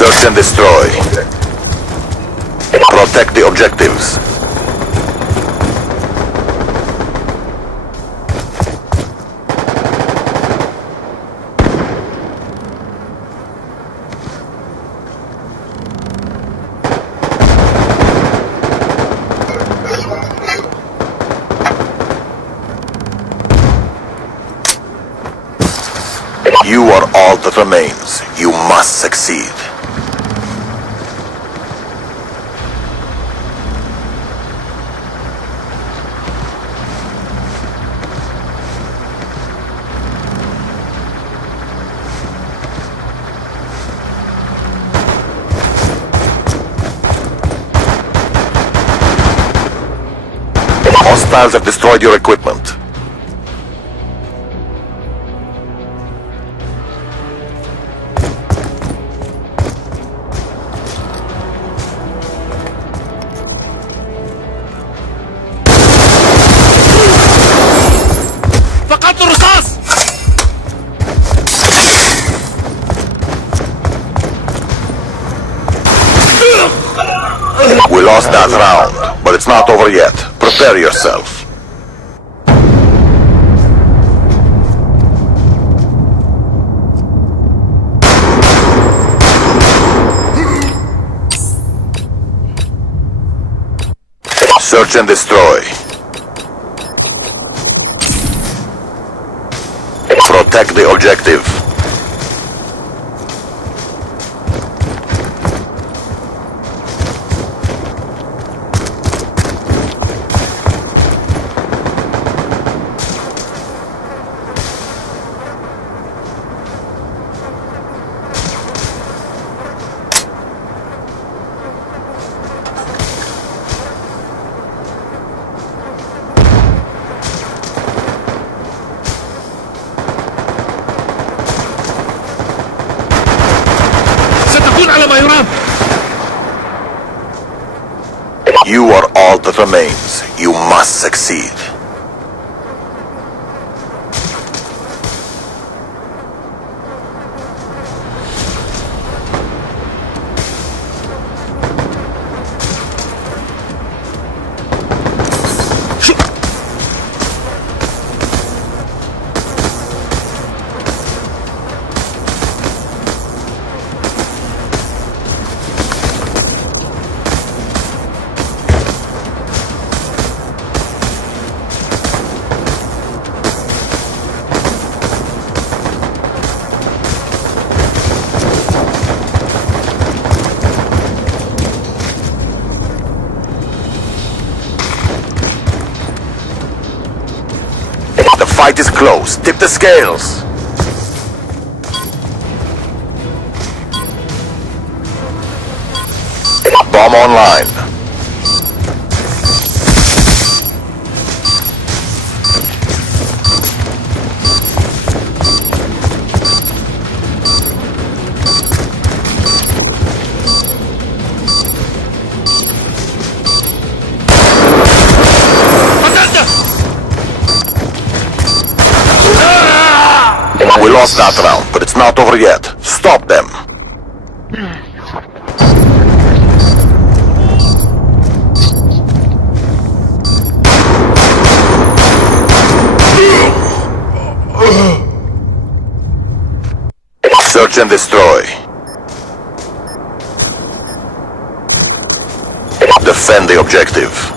Search and destroy. Protect the objectives. You are all that remains. You must succeed. Hostiles have destroyed your equipment. We lost that round, but it's not over yet. Prepare yourself. Search and destroy. Protect the objective. You are all that remains. You must succeed. The fight is close. Tip the scales. Bomb online. We lost that round, but it's not over yet. Stop them. Search and destroy. Defend the objective.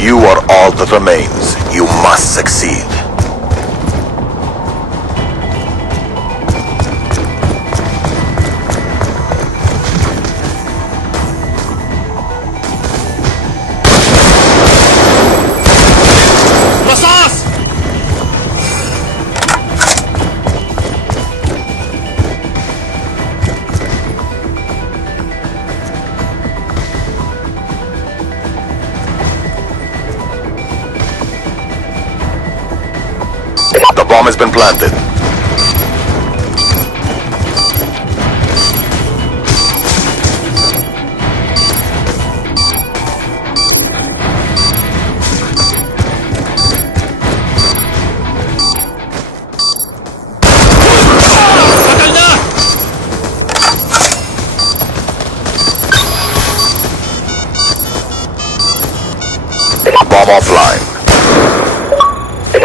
You are all that remains. You must succeed. Bomb has been planted. Bomb offline.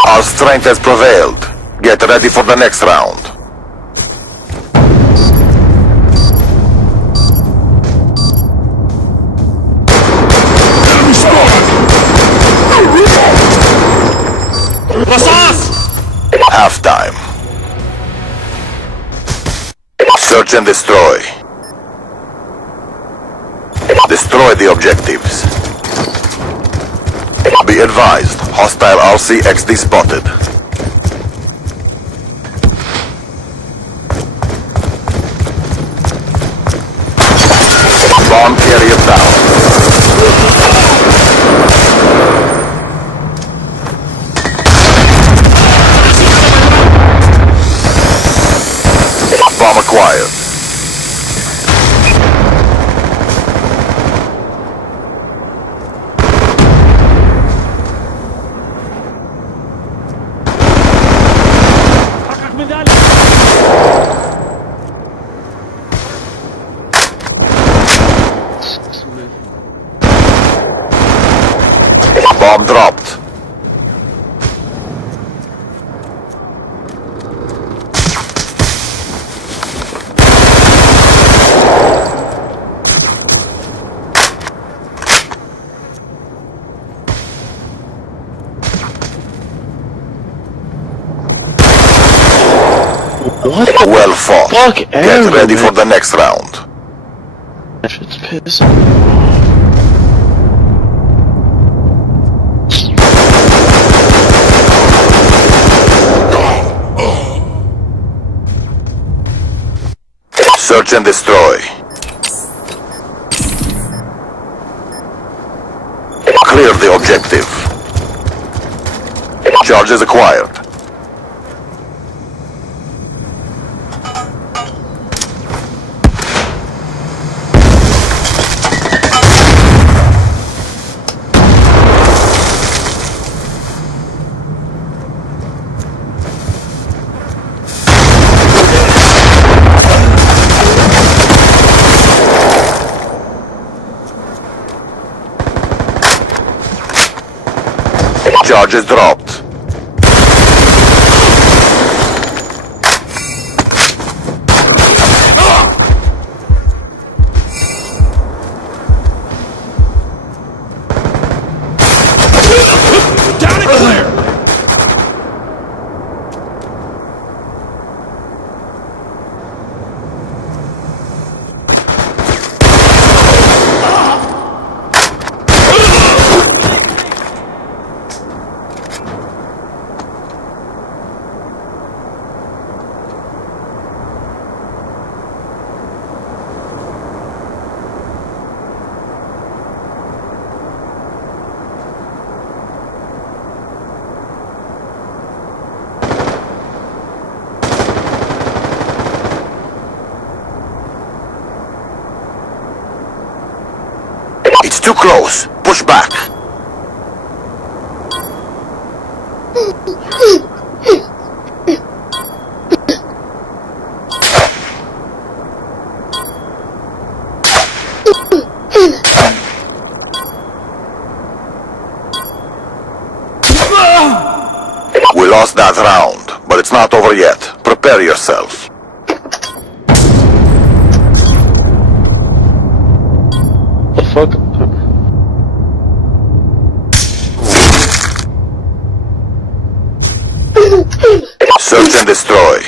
Our strength has prevailed. Get ready for the next round. Halftime. Search and destroy. Destroy the objectives. Be advised, hostile RCXD spotted. Bomb carrier down. Bomb acquired. Bomb dropped. What? Well fought. Fuck, Get ready for the next round. That shit's pissing. Search and destroy. Clear the objective. Charges acquired. Charges dropped. Down and clear! It's too close. Push back. We lost that round, but it's not over yet. Prepare yourself. The fuck? Search and destroy.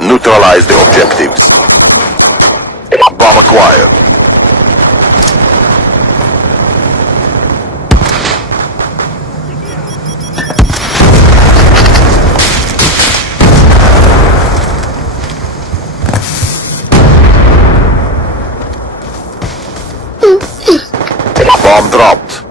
Neutralize the objectives. Bomb acquired. Bomb dropped.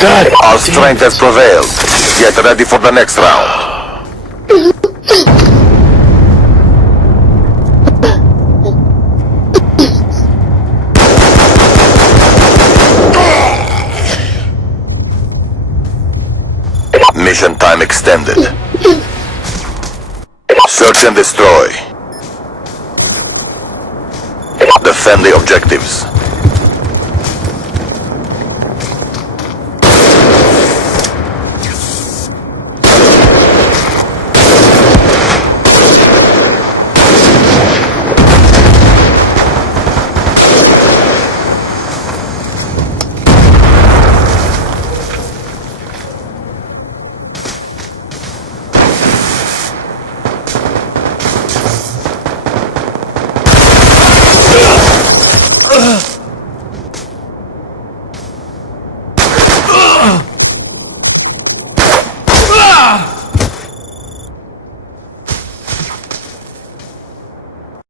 God! Our strength has prevailed. Get ready for the next round. Mission time extended. Search and destroy. Defend the objectives.